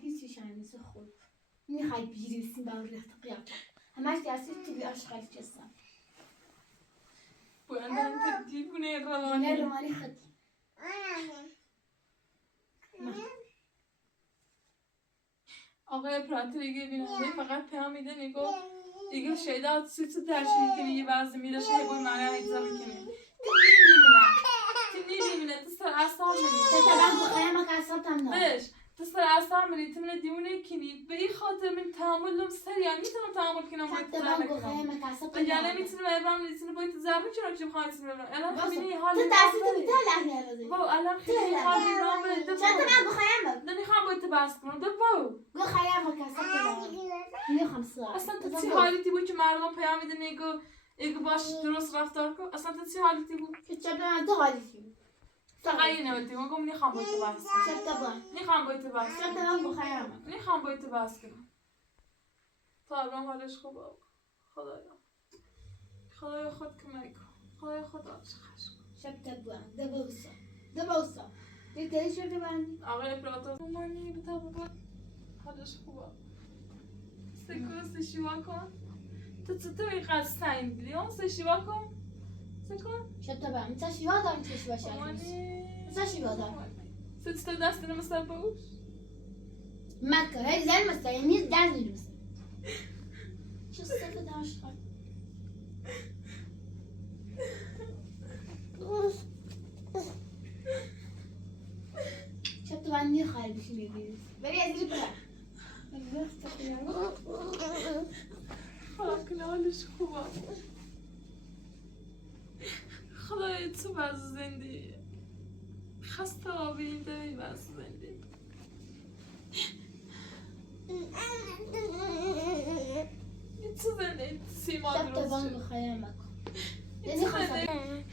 هیچی شنیزه خوب میخوای بیریسیم با ریخت قیافت همش درسی تو بی آشغالی جستم باید دیوونه روانی خود آقای پراتریگه بیننده فقط پیام میده میگو دیگه شیدا سیتو ترشیح کنی یه بعضی میداشه یه بای معنی اجزا میکنی نمیمونه تو سر اصلا منی تتبع بخیمك عصبتم بش تو سر اصلا منی تو من دیوونه کنی به این خاطر من تحملم سر یا میتونم تحمل کنم باید زرمه کنم بخیمك عصبتم و یا نمیتونم ابرام نمیتونم باید زرمه کنم چیم خواهی تونم ابرام الان خبینی حال تو درسیتو بیتر لحنه رازی باو الان خیلی حال ابرام بده تتبع بخیمك نمیخوام باید بس کنم دو باو بخیمك عصبتم میخوام سوال اصلا تو چی حالیتی بود که مردم پیام میده ایگو باش درست رفتار کن اصلا تو چی حالیتی بود که چه من تو حالیتی بود فقط یه نمیتی من گم نمیخوام باید بس کنم نمیخوام باید بس کنم تتبع بخیمك نمیخوام باید بس کنم تا ابرام حالش خوبه خدایا خود کمک کن خدایا خود عاشقش کن تتبع دبوسا دیدی شو ببندی آقای پراتو مانی بتا بابا حالش خوبه سشیوا کن تو اینقدر سنگ دیدی اون سشیوا کن تتبع انت شیوا دارم چه شیوا شدی انت شیوا دارم ست دست نمیسته باش مکه هی زن مسته یعنی دست نمیسته چه صفه داشت خواهد شبت من میخوای بشی بگیری بری از این برد خواهد کنه حالش خوبه خدای تو باز زندی خسته آبیم دوی باز زندی تو زندی سیما شبت درست من شد بخوایم مکن تو زندی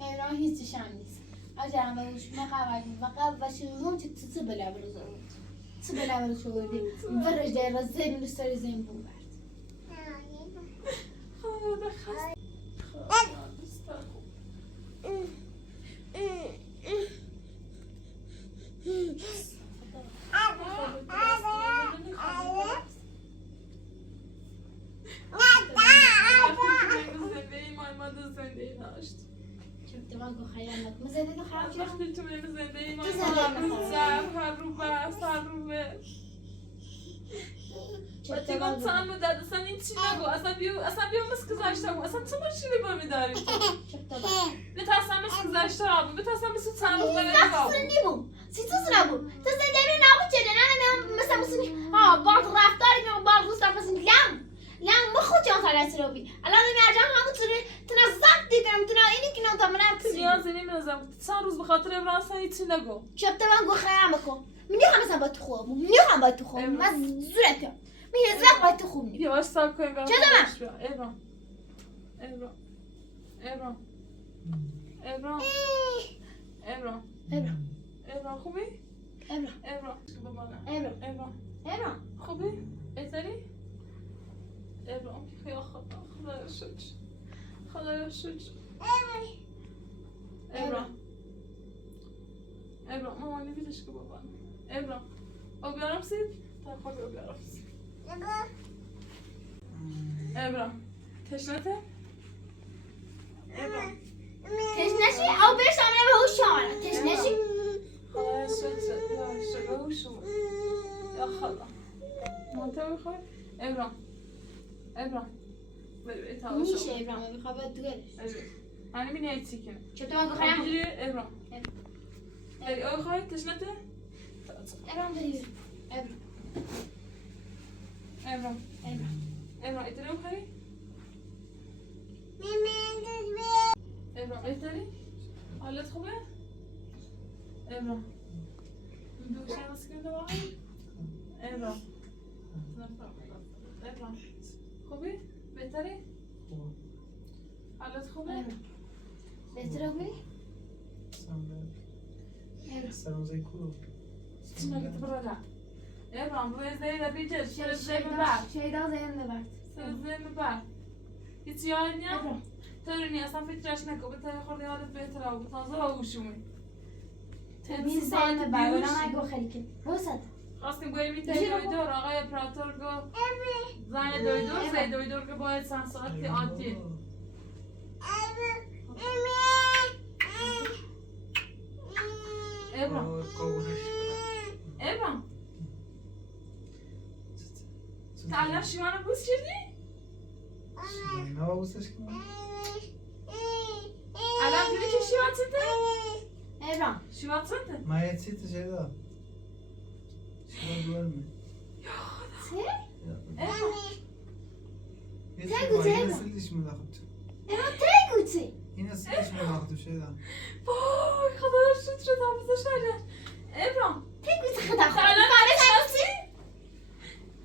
اینا هیچیش هم نیست اجرم بگوش مقابلی و شروعون چه تسه بلا برزارون تسه بلا برزاردی ورش در رزه من سر زین بو برد خدا خسته خدا دوست خوب شبت من بخوایم مکن مزده دو خراب شد وقتی تو من زنده ای هر رو بس هر رو به وقتی من تمام داد اصلا این چی نگو اصلا بیا مسک گذاشته بود اصلا تو ماشینی با میداری بترسم مسک گذاشته بود بترسم مسک چند روز نبود سیتوس نبود تو زنده نبود چه نه مثلا مسنی باز رفتاری که باز روز رفتن لام مخو جان سالت رو بی الان میارجام همون تنزد دیدم تنا اینی که نم تمام سیاسی نمی‌نازم چند روز بخاطر ابراهیم سعید چی نگو شبت من گو خیام بکن منی هم با تو خوب منی هم با تو خوب من زورت میه زرق با تو خوب نی یواش ساک کن چه دارم ابراهیم خوبی ابراهیم خوبی بهتری ابراهیم خیلی خدایا شکر ابراهیم مامانی بیدش که بابا ابراهیم او بیارم سید تا خود او بیارم سید ابراهیم تشنته ابراهیم تشنشی او برسم نه به هوشان تشنشی خدایا شکر هوشو یا خدا مانتا میخوای ابراهیم بری تاوشو میشه ابراهیم میخواد دوگلش hani bir ne etsin ki? شبت من گو خیام Biri Ebram. Beri o koy teşnete. ابراهیم بری Ebram eteri o koy. Ebram eteri. Halet خوبه؟ Ebram. دوشه nasıl gidiyor baba? Ebram. Ebram. خوبه؟ بهتری؟ حالت خوبه؟ بهتره بری؟ سرمزه کلو چی مگه تو برادر؟ ابراهیم روی زیر بیجه سر زیر ببر شیدا زین ببرد سر زیر ببر هیچی آنیا ترونی اصلا فکرش نکن به تا خورده حالت بهتر آب تازه آوشومی تمیز زن برنامه نگو خیلی که بوسد خواستیم گویی میتایی دویدور آقای پراتور گو زن دویدور زی دویدور که باید سن ساعتی آتی ابرام ابرام تعلم شیوانو بوس کردی؟ نه بابوسش کنم الان دیدی که شیوان چنده؟ ابرام شیوان چنده؟ ما یه چی تو شیدا شیدا دوارمه چه؟ ابرام یه چی با این سیلش مداخل تو ابرام تگو چی؟ این سیلش مداخل تو شیدا وای خدایا شد شد حافظش نگرد ابرام تگو چی خدا خود الان نشناسی؟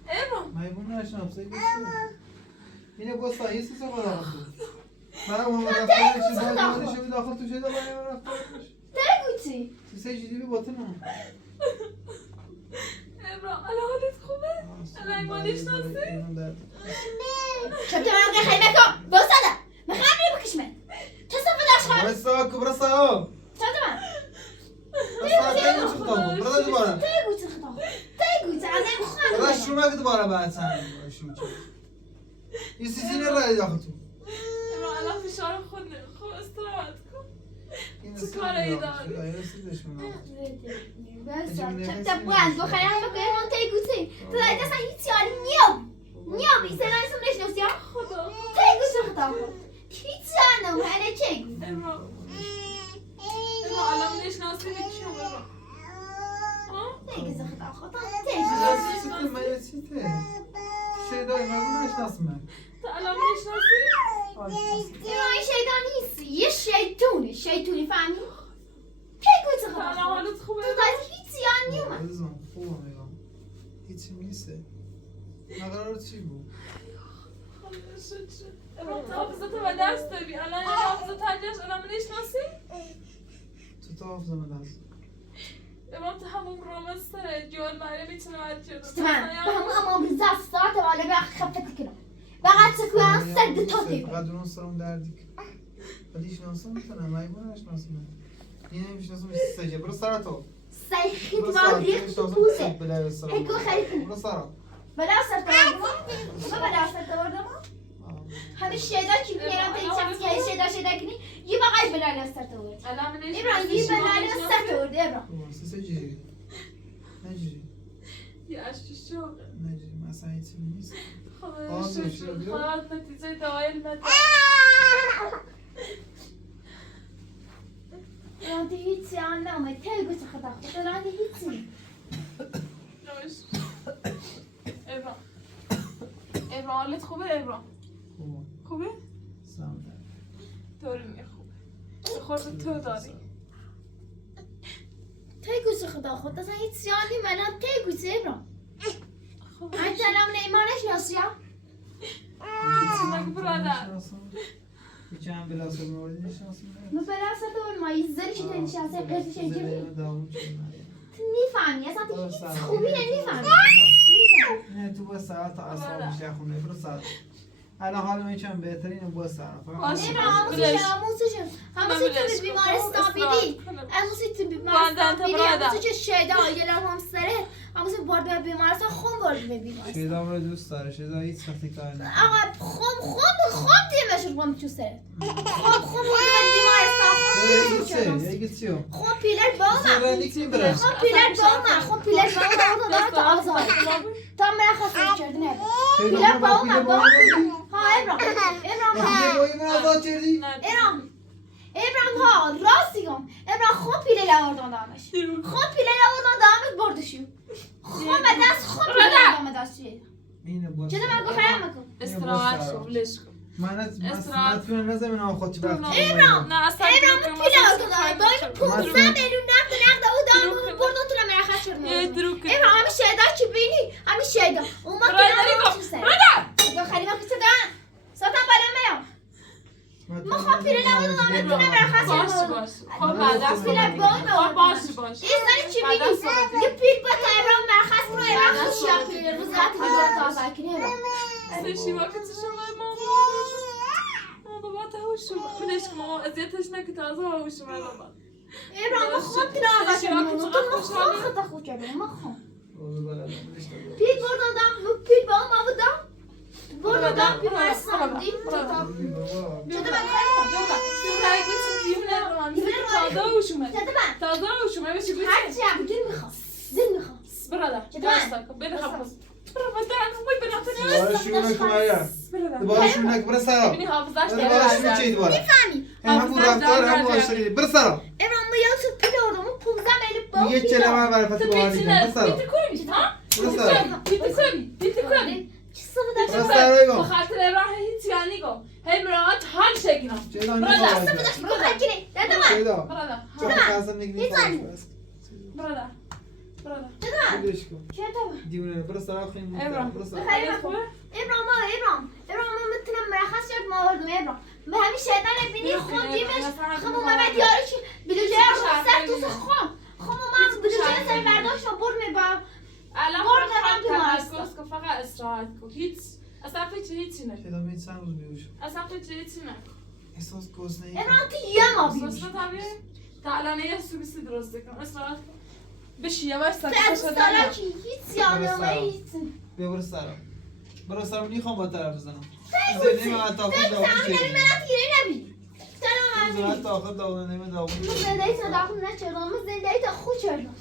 ابرام میبون نشناسه گوشه اینه با سایه سیسا مداخل تو من اون مداخلش شو داخل تو شیدا باید رفتارش تگو چی؟ سیسه جدیدی باطنم ابرام الان حالت خوبه؟ الان ایمانش ناسی؟ شبت من اگه خیلی مکم بوسده میخوام بری بکشمه تو صفه داشت خواهد برسا کبرا سا شبت من برسا تیگو چی خطا بردا دوباره تگو چی خدا تگو چی از این خواهد بردا شما که دوباره بعد سن شما چی این سیسی نرای داخل تو ابرام الان فشار خود استراحت کن این چه کاری داری؟ این سیزش من شبت باید گو خیلی هم بکنه من تگو چی تو دارید اصلا هیچی آلی نیام ایسه نایسم نشناسی ها خدا تگو چی خدا خود هیچی آنم هنه چگو ابرام الان نشناسی بکشم ابرام تگو چی خدا خود سیتی من یه سیته شیدای من نشناسم تا الان نشناسی؟ این شیطان نیست یه شیطونی فهمی؟ تگو چی تا خدا الان خود حالت خوبه؟ تو دارید هیچی آن نیومد عزیزم خوبم میگم هیچی نیسته نقرار چی بود خدا شد ابرام تا حافظتو به دست داری الان یه حافظت هرگاش الان نشناسی؟ تو حافظم دست ابرام تو همون رومستره جوال مریم میتونه باید چرا تمام به همون بزاف ساعت والا بیا خفت کنم فقط سکوان سد تو تیب فقط اون سرم دردی ولی شناسم میتونم میبون نشناسم این نمیشناسم سجه برو سر تو سیخیت ما ریخت تو پوزه هیکو خیلی برو سر بلا سر تو بلا سر تو همه شیدا کی میرم به چه شیدا کنی یه بقای بلا سر تو الان نشناسی ابراهیم یه بلا سر تو ابراهیم سجه نجی یه اشکی شوقه نجی مثلا هیچی نیست خدا شد خواهد نتیجه دوایل مده رانده هیچی آن نامه تلگو چه خدا خود رانده هیچی ابرام حالت خوبه ابرام خوبه؟ سلام داریم خوبه خورد تو داری تلگو چه خدا خود اصلا هیچی آن نیم الان تلگو چه ابراهیم انت الان نیمانش ناسی ها چی مگه برادر هیچی هم بلاسه موردی نشناسم ما بلا سر تو ما یه زری که تنشاسه قرص شیجه نیفهمی اصلا تو هیچ خوبی نمیفهمی نه تو با ساعت اصلا بیشتر خونه برو ساعت الان حالا میچم بهترینه با ساعت باشه. هموسی تو به بیمارستان بیدی هموسی تو بیمارستان بیدی هموسی که شیدا یه لام هم سره هموسی برد به بیمارستان خون برد به بیمارستان شیدا رو دوست داره شیدا هیچ وقتی کار نه آقا خون دیمش رو تو سره خون بیمارستان خون پیلر باومه خون پیلر باومه تا آزار تا مرخص کردنه پیلر باومه ها ابراهیم ها راستی گم ابراهیم خون پیلر آوردن دامش بردشیو خون به دست خون پیلر دامه دستی چه من گفتم مکن استراحت شو ولش کن من مطمئن نزمین آن خودی وقت نه اصلا پیلر آوردن دایم 15 میلیون نقد او دام بردن تو مرخص کردن ابراهیم همین شیدا چی بینی همین شیدا اون ما که خیلی وقت دادن ساعتم بالا میام ما خب پیره نبودم تو نمیرخص باش خب بعد از پیره باش این زنی چی میگی؟ یه پیل با تا ابراهیم مرخص رو ابراهیم خوشی پیل روز رفتی دیگر تازه کنی ابراهیم سشی وقت شما ما اذیتش نکن تازه باهوش اومده با. ابراهیم خواب تراغ تو مخوام خدا خوب کرده مخوام پیل بردادم پیل با ما بودم بردادم بیمارستان دیم بردادم چطور من تازه باهوش اومد چطور من تازه باهوش اومد بچه گوش هر چی هم دل میخوام دل میخوام برادر درستا بده حافظ برادر خوبی بناتنی باشونه کمایا باشونه که برسا ببینی حافظش باشونه چی دوباره میفهمی همون رفتار هم عاشقی برسا ابراهیم ما یه تو پیل آوردم 15 میلی با یه کلمه برفت تو باهایی بیتی کن نه برسا بیتی کنی ها برسا بیتی کنی چی صدا داشت برسا رای به گم خاطر ابراهیم هیچ یعنی گو هی مرات هر شگینا چیلا برادر نیست داشت بخواه کنی دادا من چیلا برادر چون خواستم نگنی برادر برادر دادا من بودش کن چطور من دیونه برسا را خیلی ابراهیم برسا بخیر خوبه ابراهیم میتونم مرخص شد ما آوردم ابراهیم به همین شیطان بینی خون دیمش خمو محمد یاری که بلوجه سر تو خون خمو من بلوجه سر برداشت و برد می با الان برد فقط ندم بیمارستان تمرکز کن فقط استراحت کن هیچ اصلا هیچی نکن چیلا می چند روز بیوش اصلا هیچی نکن احساس گزنه ای ابراهیم تو یه ما بیوش سوستا طبیعی تا الان یه سویسی درست کن استراحت کن بشی یواش تو از ساکت سالا کی هیچ یادم هیچ بیا برسا را برسا را نیخوام با طرف بزنم فکر زنی من تا خود فکر داغون سهم چیزی من تیره نبید سلام زنی علیکم تا خود داغون نمی داغون من زنده ای تا داخل نچردم من زنده ای تا خود چردم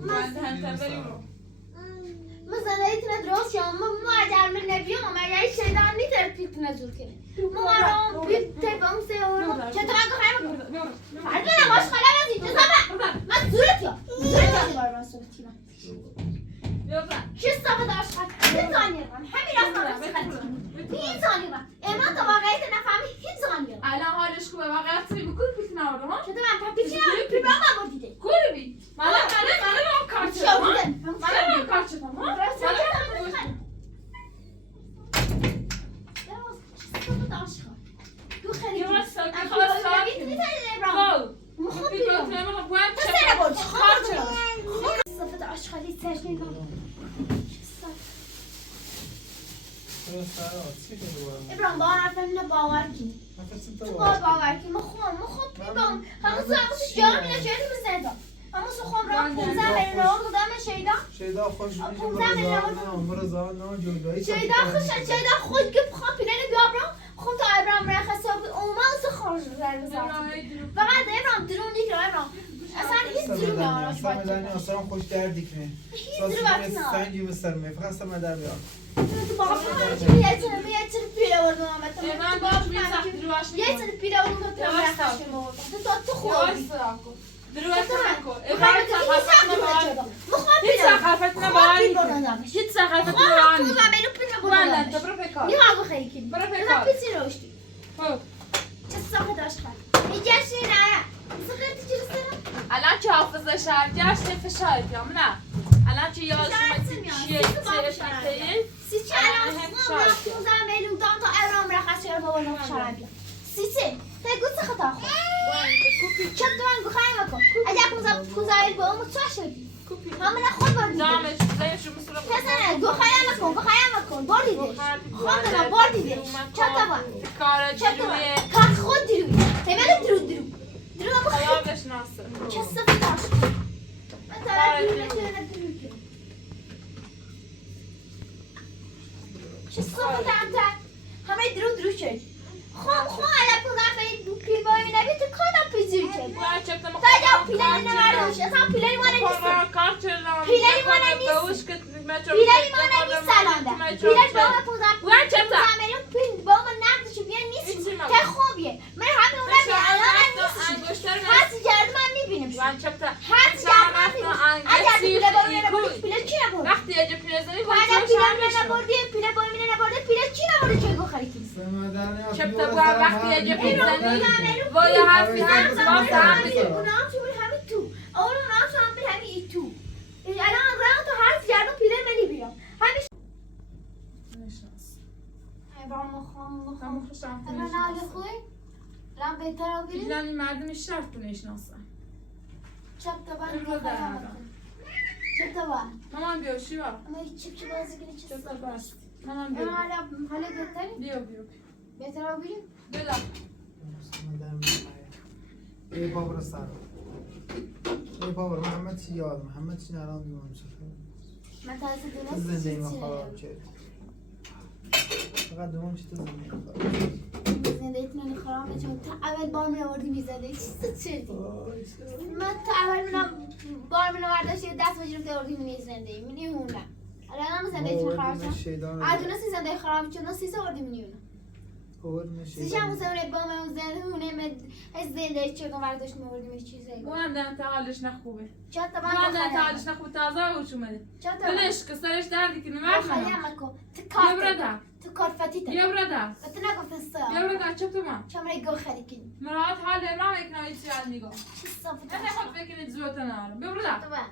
من دهن بریم رو من زنده ای تا درست شدم من اگر من نبیم اما یه شیطان نیتر پیت نزول کنه من رام پیت تبام سیارم چطور من گفتم فرد من باش خاله از اینجا زمان من زورت یا بار من صورتی من چه صفحه داشت خواهد هیچ زانی رم همین راست من خواهد هیچ زانی رم اما تا واقعیت نفهمی هیچ زانی رم الان حالش خوبه واقعا توی بکل پیت نوارم ها چطور من پیچی نمی پیبرام هم بردیده کوری بی من کارت چی شدم آوردن من کارت شدم ها تو خیلی یواش ساکت خلاص ساکت خب مخوام بیگاه بیرم تنمون باید تو چه سر بود کارت شدم صفت آشغالی سرگی کنم برسا را چی کنی دوباره ابراهیم با حرفم اینو باور کنی نفسی تو تو باور کنی مخوام بیرم همون جان میده چه میزنم همون سخوام را 15 میلیون دادم شیدا شیدا خوش میشه 15 میلیون مرزا نه جلوی شیدا خوش که بخوام پیلن بیابرم خب تا ابراهیم را حسابی اومد سه خارج فقط ابراهیم درون دیگه ابراهیم اصلا هیچ درون نمیاد سمدانی اصلا خوش دردی کنه هیچ درون سنگی بسر می فقط سمدر بیار تو بابا یه چرا پیله وردم من باش میزخ دروش یه چرا پیله وردم تو مرخص شد تو خوبی دروش نکن ابراهیم هیچ سقافتنا باید هیچ سقافتنا باید برو بکار نیما بخیری کنی برو بذار بکار پیچی روشتی خب چه ساقه داشت خواهد یه جشنی نه ساقه چی رسیدم الان که حافظه شهر جشن فشار بیام نه الان که یادش اومد چیه سی چه الان خواهم را 15 میلیون دام تا ابراهیم مرخص شد بابا نفشارم بیام سی چه تگو چه خطا خواهد چه تو من گوخه مکن اگر 15 با اون چه شدی همه خود بردیده دامش زیشو مثل پسره گوخه مکن بردیده خود را بردیده چه تا با کار چه تو جلویه کار خود دیروی تیمه درو بخیر خیابش ناصر چه صفی داشت من طرف دیروی نتونه چه صفی دمتر همه درو شد خب الان پول دو پیل بایی می نبید تو کادم پیزیری شد تا جا پیلنی نمردوش اصلا پیلنی مانه نیست پیلنی مانه نیست پیلنی مانه نیست سلانده پیلنی با همه 15 میلیون پیل با همه نقدشو بیان نیست که خوبیه من همه اونه بیان الان من نیستش هرچی جرد من میبینم هرچی جرد من میبینم اگر پیله بایی می نبردی پیله چی نبرد وقتی اگه پیله زنی اگر پیله نبردی پیله بایی می نبردی پیله چی نبردی چه گو خریدی شبت وقتی اگه پیله زنی وای حرفی هست باز هم میشه اونام تو همین تو اونام تو همین تو الان راه تو هر جردو پیله منی بیام همین با مخوام اما نه خوی الان بهتر ببین پیلانی مردم شرط نشناسن چپ تا بند چپ تا بند مامان بیا شیوا اما هیچ چپ چه بازی کنی چه چطور بست مامان بیا حالا بهتری بیا بهتر ببین بیا ای بابر سر ای بابر محمد چی یاد محمد چی نرام دیوان میشه من تازه دونست زندگی ما چیه خراب شد فقط دوم چی تو زندگی خراب زندگیت من خراب چون تا اول بار می آوردی میزدی چیست چردی من تا اول بار من آوردش یه دست بجرم تا آوردی می زندگی منی هونه الان هم زندگیت من خراب شد اردونستی زندگی خراب شد نسیسه آوردی منی هونه سیشم اون با من زندگی من زندگی چه گم ورداشت موردی می چیزی مهندن تعالش نخوبه چطور من مهندن تعالش نخوبه تازه اوش اومده بلش که سرش دردی که نمید خیلی منم هم کن یا برده تو کارفتی تا یا برده و تو نگفتن سا یا برده چه تو من چمره گو خیلی کنی مراعات حال امرام اکنایی چی حال میگم چی صافت من نخواد بکنید زیوتا نارم بیا برده تو من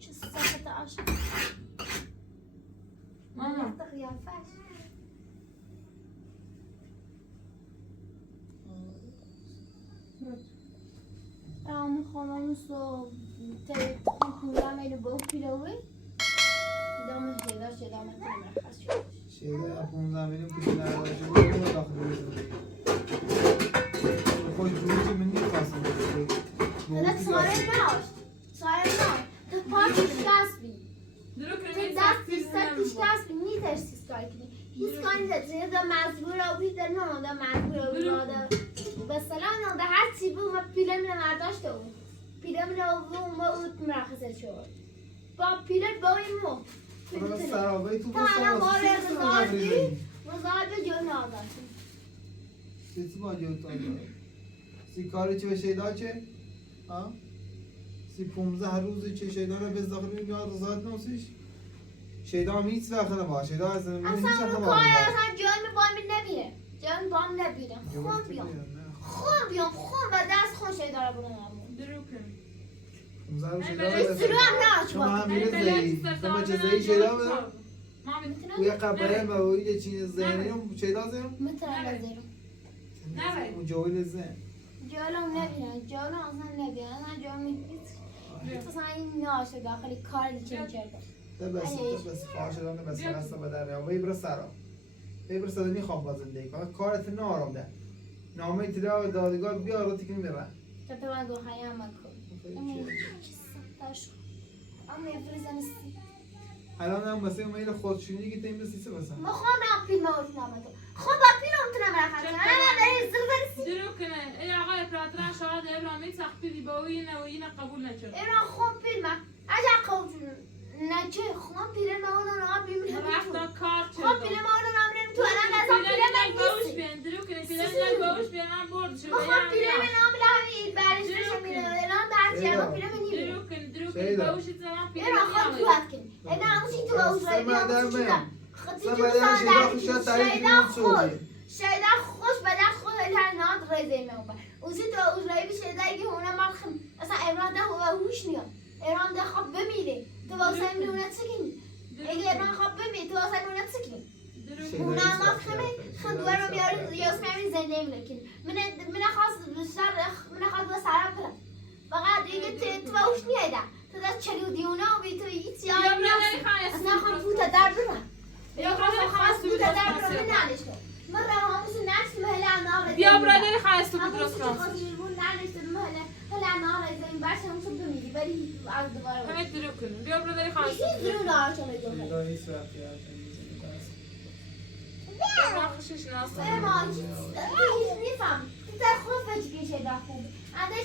چی صافت عاشق ماما تا قیافش اما خانم سو تلفن کنم اینو با پیلوی دامه هیدا شد دامه مرخص شد شیدا 15 میلیون پیش نداشته بود اون داخل زندگی خود جوری من نمی‌خواستم دادت ساره ناشت ساره ناشت تو پاکش کسبی درو تو کنید دست پیش کسبی نیترسیز کار کنی هیچ کاری نداری دا مزبور رو بیده نه دا مزبور رو بیده مثلا نه دا هر چی بود ما پیله من مرداشته بود پیله من رو ما اوت مرخصه شد با پیله باید مو برای سرابه تو تا الان بار رزاردی رزاردی جو ناداشتی چیزی با جو تا سی کاری چه به شیدا چه؟ ها؟ سی 15 روزی چه شیدا رو بز داخل میاد رزارد نوسیش؟ شیدا هم هیچ وقت نبا شیدا از زمین هیچ اصلا وقت رو نبا کار اصلا جان بام نمیره جان بام نمیره خون بیام خون و دست خون شیدا رو برو نمون درو کنید 15 روز شیدا این رو سرو هم ناش شما هم باید میره زهی شما چه زهی شیدا بده؟ وی قبله ما وی چین زهنی هم شیدا زهی؟ میتونم بذارم نه اون جویل زهن جالم نبینم جالم اصلا نبینم اصلا جالم نیست اصلا این ناشه داخلی کاری چه کرده بس خواهش دارم بس خلاص به در یا وی بر سرا وی بر سرا میخوام با زندگی کنم کارت نارم ده نامه تلا دادگاه بیا رو تکین بره چطور من گو خیام مکن چی سختش اما یفرزن سی الان هم مثلا میل خودشونی که تیم سیسه بس ما خواهم پیل موت نامتو خب با پیل میتونم رخصت کنم انا داری زغرسی درو کنه ای آقای پراتران شاهد ابراهیمی سختی بیبایی نویی قبول نشد اینا خوب پیل من اجا قوت نچه خوب پیل ما اونو نام بیمونه رفتا کار چه خوب پیل ما اونو نام بریم تو الان دستم پیل من باوش نیستی بین درو کنه پیل باوش بین من برد شد خوب پیل من نام بلایی برشتش میره الان درچه ما پیل من نیره درو کنه باوش زمان پیل اینا خوب توات کن اینا هموشی تو باوش رای بیاموشی چیزم خطی جو شیدا خوش به دست خود هر ناد رزه میومد اوزی تو اوز رای بی شیدا اگه هونه مخم اصلا ایران ده هوا هوش نیاد ایران ده خواب بمیره تو واسه میونه چکنی اگه ایران خواب بمیره تو واسه میونه چکنی هونه مخمه خدوه رو بیاره یاسم همین زنده میلکنی من خواست به سرم برم فقط دیگه تو هوش نیاده تو دست چلو دیونه و بی تو هیچی آئی نیست اصلا خواب بوتا در برم خواست بوتا در برم ننشتم من هموزو نفس مهلا ناغه بیا برادر خواست تو درست کنم هلا ناغه زین باشه هموزو بمیری بری از دوباره همه درو کنه بیا برادر خواست هیچ درو ناغه چونه دوخه شیدا هیچ وقت ناخشش ناسم ما هیچ نیفهم در خود فکر که شیدا خوبه انده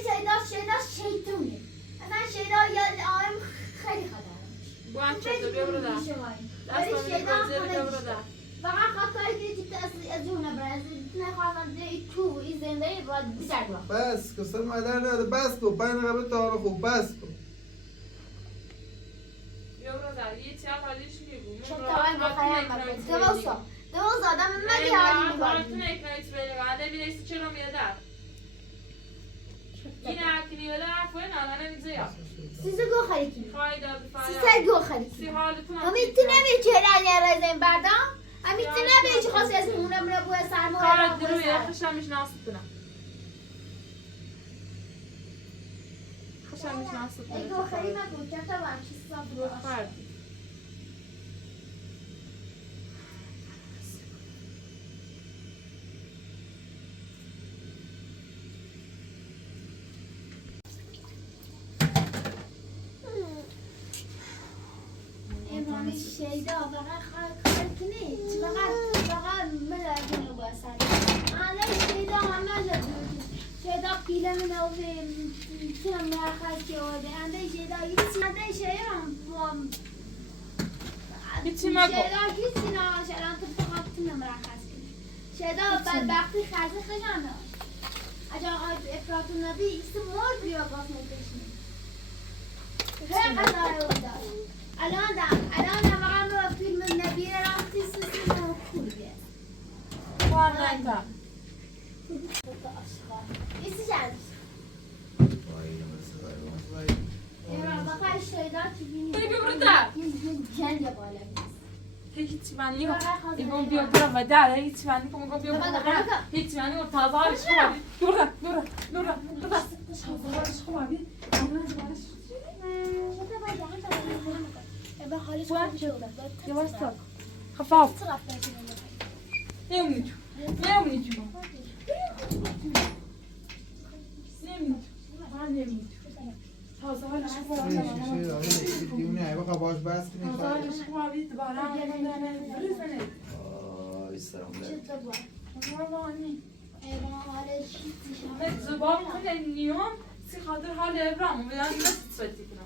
شیدا شیطونه اصلا شیدا یاد آم خیلی خداره بو هم چطور بیا برادر دست بیا برادر فقط خاطر که از اون برای نخواستم دیگه تو این زنده باید بسرد بس که سر مادر نده بس کو پای نقبه تارو خوب بس کو بیا برادر یه چه حالیش میگو چه تاوان گفت دوست آدم مگه حالی میبادی تو نکنید بله بعد بیرسی چرا میادر این اکنی بده عفوه نانه نمیزه سیزه گو خریکی خواهی داد سیزه گو خریکی سی حالتون همیتی نمی چه رنی رزیم بردم همیتی نمی چه خواستی از مونم رو بوه سرمو کارت درویه خشمش ناستونم خشمش ای ناستونم گو خریمه گو کتا با چیز سافت فرد شیدا فقط کنی فقط مدرسه باشه آنها شیدا همه شیدا پیله من اوه تیم مرخص کرده آنها شیدا هیچی مگو شیدا کسی نه شیدا تو فقط تیم مرخص کنی شیدا بدبختی خرج خجانه اجا افراط النبی اسم مرد بیا باز میکشیم خیلی قضایی داره الان واقعا فیلم نبی رفتی سیستم خوبیه خواننده ایسی جلس بقیه شایده تو بینی بگو برده جنگ بالا هیچی من نیگو ایگون بیا برم و در هیچی من نیگو میگو بیا برم هیچی من نیگو تازه حالش خوبه دورا تازه حالش خوبه یواش تو خفاف نمیتونم تازه حالش خوبه دیونه بقى باش بس کنی تازه حالش خوبه بید بارم بریزنه سلام زباب کنه نیام سی خاطر حال ابراهیم بیان دست سوتی کنم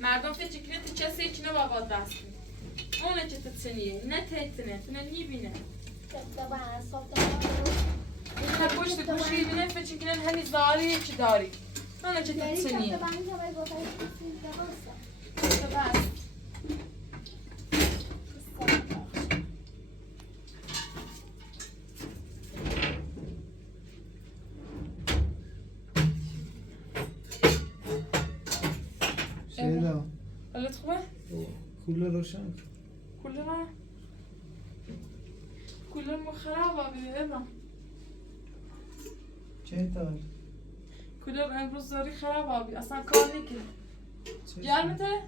مردم فکر کنه تو کسی چنه بابا دست کنه اونه چه تتسنیه نه تتنه تنه نیبینه نه پشت گوشی بینه فکر کنه هنی زاری چی داری اونه چه تتسنیه شیدا حالت خوبه؟ کولر روشن کولر ما خرابه بیه ابراهیم چه تار کولر امروز داری خرابه بیه اصلا کار نکنه گرمته؟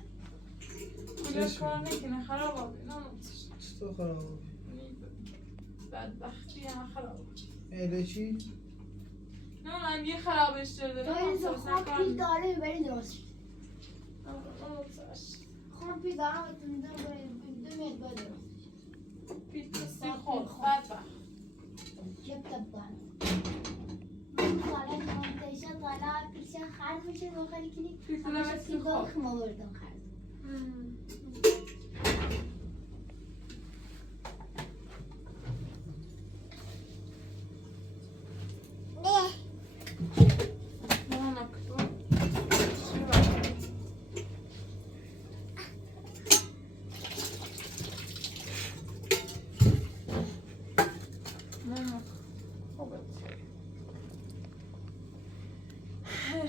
کولر کار نکنه خرابه بیه نه چطور خراب بدبختی همه خرابه ایله چی؟ نه من یه خرابش شده خواب پیل داره بری درست خواب پیل داره و دو مید باید درست پیتسی خود بدبخت جبت بان طالع منتشر طالع پیشن خرد میشه داخلی کنی همشه پیل داره خما بردن خرد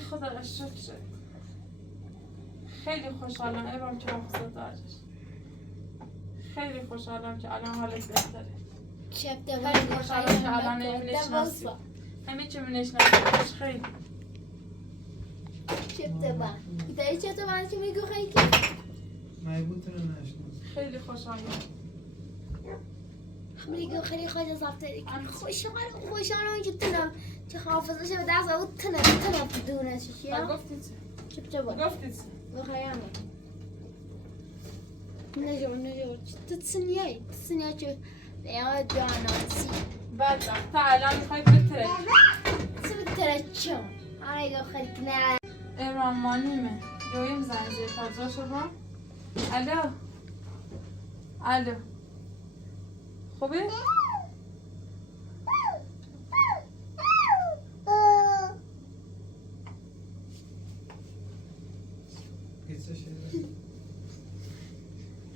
خدا شکر خیلی خوشحالم ابراهیم که حافظت دارش خیلی خوشحالم که الان حالت بهتره خیلی خوشحالم که الان نمی‌نشناسی همه چی می‌نشناسی خیلی شبته با دایی چطور من که میگو خیلی مایبوت رو نشناس خیلی خوشحالم میگو خیلی خوش از افتادی خوشحالم که تنم که حافظش به دست آورد تنم بدونه چیه گفتی چه؟ چه با گفتی چه؟ بخیرم نجور تسنیه چه بیا جانانسی بدبخت تا الان میخوای بترک چه بترچم آره خیلی کنه ابراهیم ما نیمه جویم زنجه تا شو با الو خوبه؟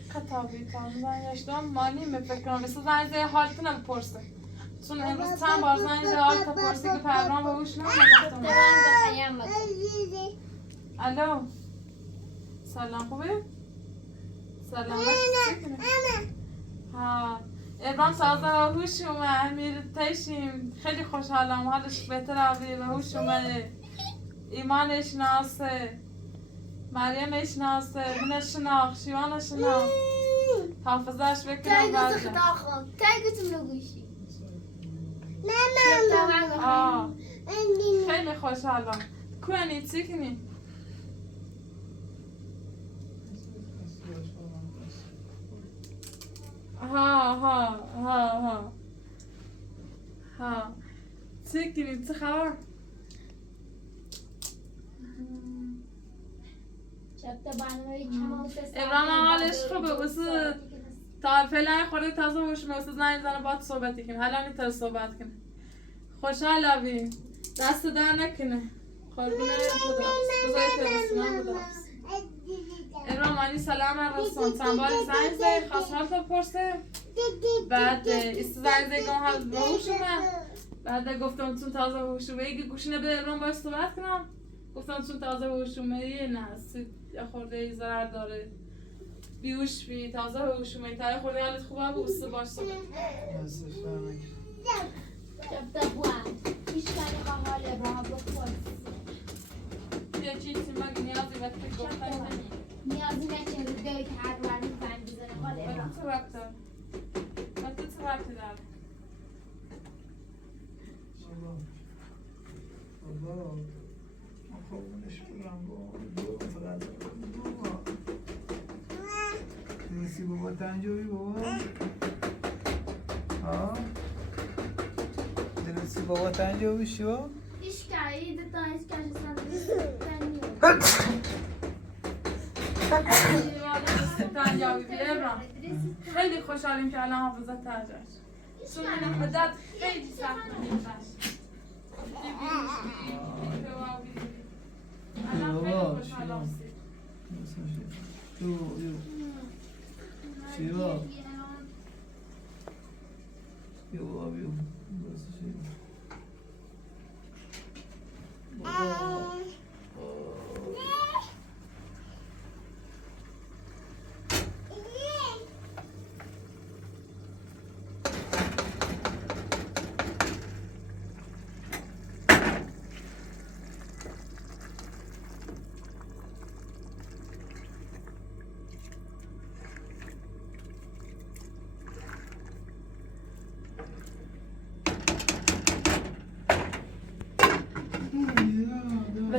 خطابی تا زنجش دام مانی مفکرم مثل زنجه حالتونم پرسه چون امروز چند بار زنجه حالتا پرسه که پرنام به هوش نگفتم الو سلام خوبه؟ سلام ها ابراهیم تازه به هوش اومد میره تشیم خیلی خوشحالم حالش بهتر آبی به هوش اومده ایمان شناسه مریم شناسه من شناخت شیوان شناخت حافظش بکنم برده تایگو تو نگوشی خیلی خوشحالم کنی چی کنی؟ ها چه کنید چه خبر؟ ابراهیم حالش خوبه واسه تا فعلا خورده تازه باشیم واسه زنگ زنه باید صحبتی کنیم حالا نیتر صحبت کنیم خوشحال بی دست در نکنه قربونه خدا بزایی ترسونه خدا ابراهیم علی سلام رسون سنبالی زنگ زنگ خواست حال تا پرسه بعد است زنگ زنگ گم حال بهوشومه بعد گفتم چون تازه بهوشومه ایگه گوشینه به ابراهیم باید صحبت کنم گفتم چون تازه بهوشومه نه یا خورده ای ضرر داره بیوش بی تازه بهوشومه تا خورده حالت خوبه بوسته باش صحبت جبت بوام هیچ کنی خواه حال ابراهیم بخور یه چیزی مگه نیازی وقتی گفتن نیازی نچه رو دوی که هر ورمی زنگ بزنه حال ابراهیم چه وقت دار؟ چه وقتی دار؟ بابا خوابونش برم بابا فقط بابا نسی بابا تنجوی بابا ها دلسی بابا تنجوی شو هیچ کنی دیتا هیچ کنی خیلی خوشحالیم که الان حافظت ترجاش چون این مدت خیلی سخت می‌گذشت الان خیلی خوشحالم شیوا بیا بابا بیا بس شیوا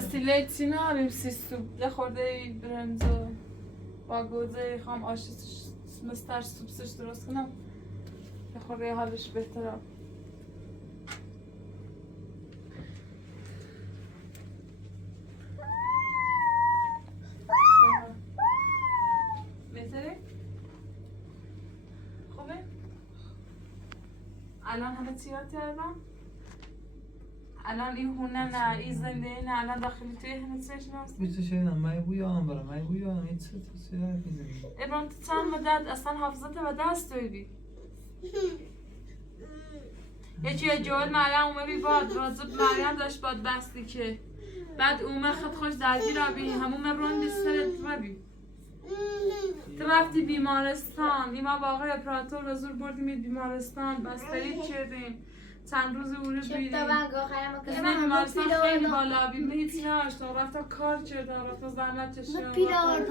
وسیله چی ناریم سیستو یه خورده برنج با گوزه خام آش مستر سوپسش درست کنم یه خورده حالش بهتره بهتره؟ خوبه؟ الان همه چی یاد کردم؟ الان این هونه نه این زنده نه الان داخلی توی همه چیش نست بیشتر شدم مای بویانم برام مای بویانم این چه ابراهیم تو چند مدت اصلا حافظت و دست دویدی یکی جواد مریم اومه بی باد راضب مریم داشت باد بستی که بعد اومه خد خوش درگیر آبی همومه رون بیسترت ربی تو رفتی بیمارستان ایما با آقای اپراتور رو زور بردیم بیمارستان بستری چردیم چند روز اونو بیدیم اسم بیمارستان خیلی بالا بیم هیچ ناشت رفتم کار چردم رفتم زحمت چشم پیلار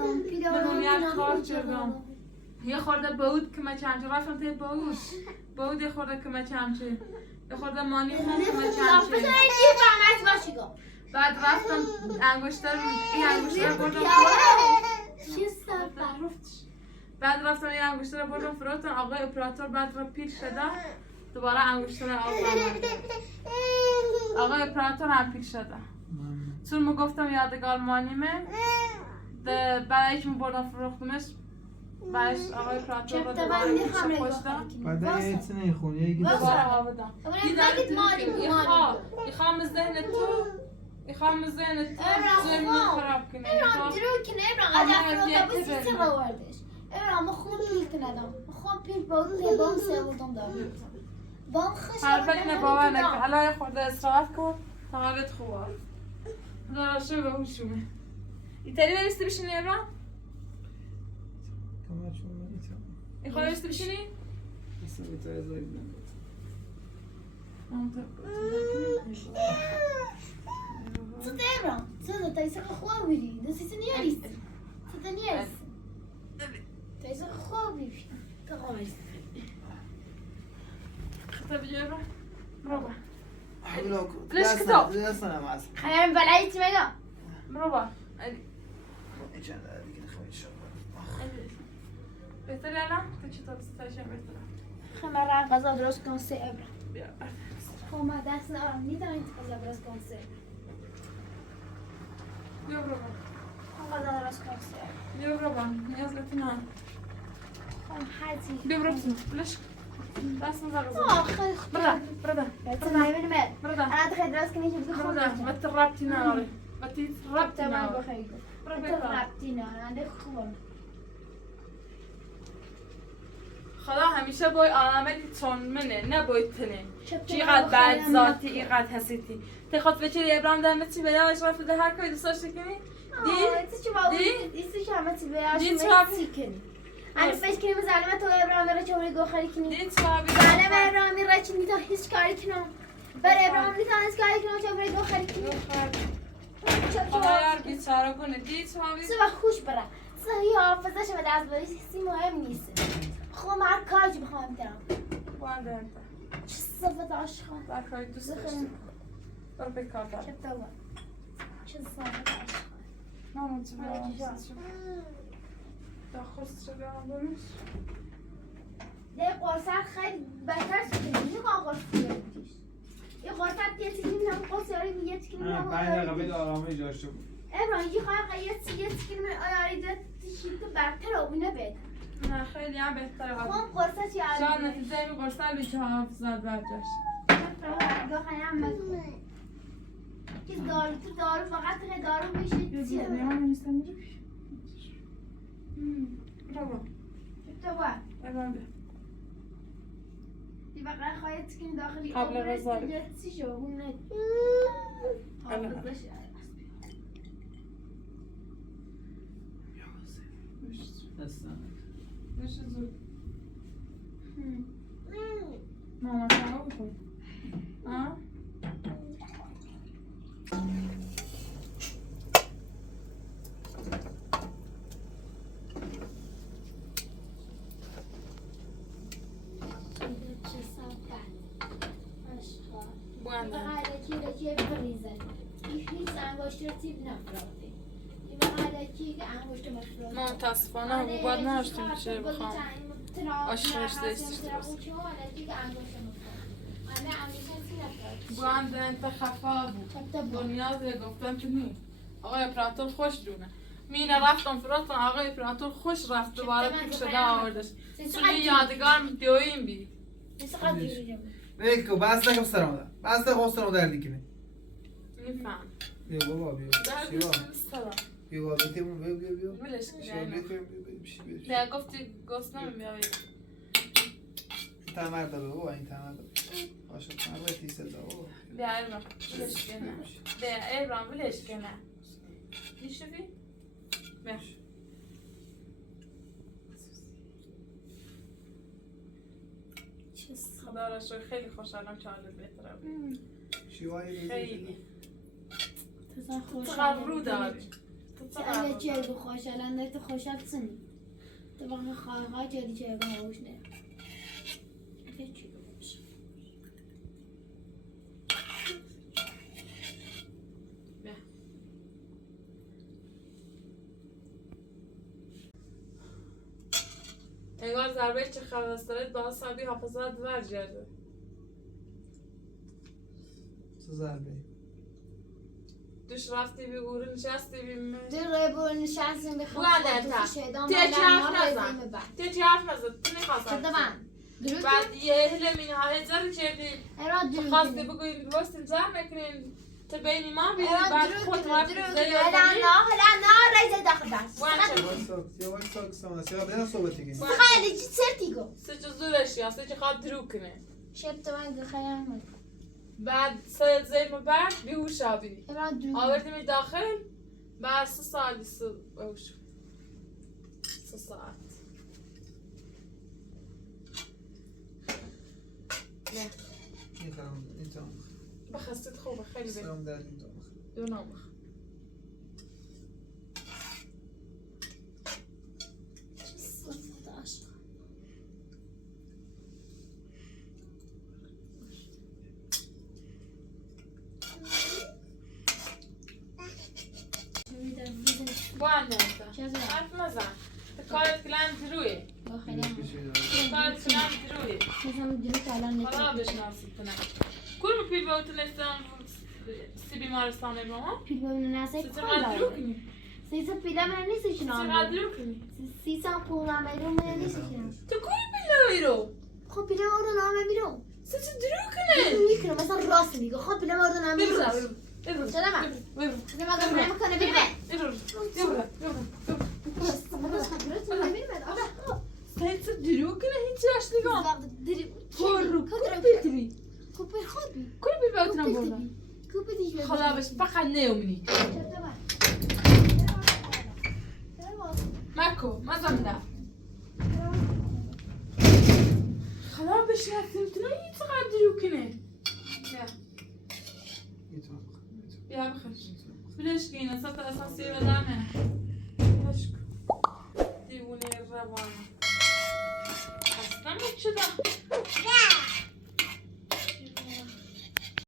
کار چردم یه خورده بود که من چمچه رفتم توی بود یه خورده که من چمچه یه خورده مانی خون که من چمچه بعد رفتم انگشتر بردم بعد رفتم یه انگشتر بردم فروتم آقای اپراتور بعد را پیر شده دوباره انگشتر آقای اپراتور هم پیر شده چون ما گفتم یادگار مانیمه برایش می بردم فروختمش برایش آقای اپراتور رو دوباره پیش پشتم بعد یه چی نیخون یکی دوباره آبادم ایخوام ذهن تو ایخوام ذهن تو ذهن خراب کنه ابراهیم درو کنه ابراهیم قدر فروتا بسیتی رو وردش ابراهیم خون پیل کنه خون پیل با سوردم دارم بام خوش حرفت نباور نکن الان یه خورده استراحت کن تا حالت خوبه دارشه به هوشومه ایتالی نمیسته بشینی ابراهیم؟ این خواهی نمیسته بشینی؟ اصلا ایتالی زایی بودم Co ty, Ebron? Co to? To jest jako chłopi. Dosyć nie jest. Co to nie jest? To jest jako chłopi. To chodź. خطا بجا ابراهیم؟ برو با ليش كتاب؟ ليش انا معصب؟ خلينا نبلعي تمام. برو با بهتر الان؟ تو چطور ستایشم بهتره؟ خب من رنگ غذا درست کن سه ابرا بیا خب من دست نرم نیدانید غذا درست کن سه بیا برو خب غذا درست کن سه بیا برو نیاز به تینم خب حتی بیا برو بسیم بلش دست نزا غذا خیلی خوب برده بهتر نمیبینیم برده الان خیلی درست کنید که بگو خود برده بطی ربطی نداره بطی ربطی من نداره بخیرم برو تو بکن ربطی نه خوب خدا همیشه بای آمدی چون منه نه بای تنه چقدر چقدر بد بخیرم ذاتی نکن. اینقدر حسیتی تخواد بچری ابراهیم دمت چی بده اشرف ده هر کاری دوست داشته کنی دیستی همه چی بیاش دی چه مسی کنی انا فکر کنم زلمه تو ابراهیم را چوری گوخری کنی دید چه زلمه ابراهیم را چی نیتا هیچ کاری کنم بر ابراهیم نیتا هیچ کاری کنم چوری گوخری کنی خدا یار بیچاره کنه دید چه صبح خوش برم صحیح حافظش به دست بری سی مهم نیست خب من کارج بخوام برم وارده انت چه صفت عاشقان در کاری دوست داشتی برو به کار دارم چه دوا چه صفت عاشقان مامان چه برام دا خوست چه برام بروش ده قرصت خیلی بهتر شده نه قرص بیاریش یه قرصت یه تیکیم هم قرص یاری یه تیکیم هم 5 دقیقه بده آرامش داشته بود ابراهیم یه خواهی یه تیکیم آیاری ده تیشید برتر رو بینه بده نه خیلی هم بهتره خب قرصت شاید یاری نتیجه این قرصه بیچه حافظت برجاش دو خیلی هم مزمون که دارو تو دارو فقط خیلی دارو میشه چیه برو تو با ابراهیم بیا دی فقط خواهی تیکیم داخلی قبل آبرست غذا. دیگه چی شو اونه حافظش میشه زود ماما شما بکن ها؟ چه صفت عشقا بوانده که بریزن هیچ انگشت رو تیب نفراده این مقالکی که انگشت مفراده ما متاسفانه بود باید نداشتیم چه بخوام آش رشته ایستیش درست بوانده انت خفا بود بنیاد گفتم تو نی آقای اپراتور خوش دونه مینه رفتم فراتون آقای اپراتور خوش رفت دوباره پیش شده آوردش سوی یادگار دیویم بی ریکو بس نکم سرم ده بس نکم سرم در دیکنه میفهم بیا بابا بیا در شیوا دوست دارم بیا بابا بیتیم بیا ولش شیوا کنم بیتیم بیا گفتی گست نمیایی این تمر داره بابا این تمر داره عاشق تمر باید تیسه داره بابا بیا ابرام ولش کنه بیا ابرام ولش کنه میشوی؟ بیا خدا را شکر خیلی خوشحالم که حالت بهتره شیوا خیلی تو چقدر رو داری تو اگه چقدر چه بگو خوشحالم داری تو خوشحال سنی تو وقتی خواهی جدی چه بگو هاوش نه اگه چی بگو بیا انگار ضربه چه خواستره با حسابی حافظت برگرده چه ضربه دوش رفتی بی گوره نشستی بی در بور نشستیم بخوام بوانده انت تی چه حرف نزن تی چه حرف نزن تو نخواستم درود بعد یه هله مینه های زر چردی ایران درود خواستی بگوین درست زر نکنین تبینی ما بیدی بعد خود رفتی زیر رایزه داخل دست یواش ساک سانا سیغا بدن صحبتی کنی خیلی چی سرتی گو سه چه زورش یا سه چه خواد درو کنه شب تو من خیلی هم بعد سه زیر بعد بیهوش آبی ایران درود آوردی می داخل بعد 3 ساعت بیهوش 3 ساعت نه این خرم این تمام بخستید خوبه خیلی بید سرم در این تمام دو نامخ بوانده انت حرف نزن کارت کلان دروی خیلی هم. بعد سلام دروی مثلا جلوی الان خرابش ناسبتنا كل في بوت الإسلام سبي مارستان ماما پیل ببینه نسه ستر کن غدروكني 300 پیلا من نیستش ستر نام غدروكني 300 پول میرم من نیستش نام تو كل بلايرو خب پیلا ما رو نام میرم ستر دروكني میکنم مثلا راست میگه خب پیلا ما رو نام میرم ابرد چرا من چرا ما گفتم نمیکنه بری به ستر دروكني هيك اش نگاه برو كل بيتري کوپر خوبی كل بيبوتنا برنا کوپی دیگه خدا بس فقط نيومني ماكو ما زمدا خدا بس نسيتنا يتغدروكني يا بخش بلاش كاين صوت اساسي ولا